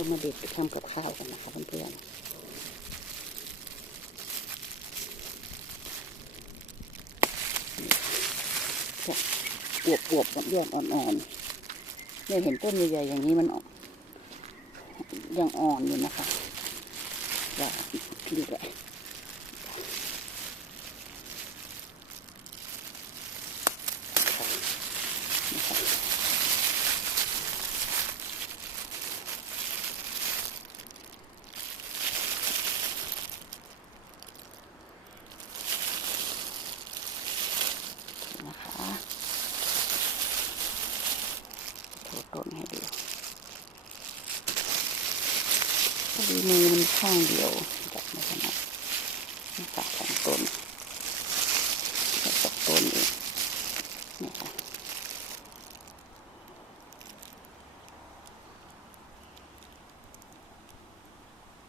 เรามาเด็ดไปทำกับข้าวกันนะคะเพื่อนๆจะอวบอวบๆเรียบๆอ่อนๆเนี่ยเห็นต้นใหญ่ๆอย่างนี้มันยังอ่อนอยู่นะคะอย่าดีกว่านะคะ ต้นให้ดูพอดีมือมันข้างเดียวจับไม่ถนัดนี่ค่ะสองต้นสองต้นเองนี่ค่ะ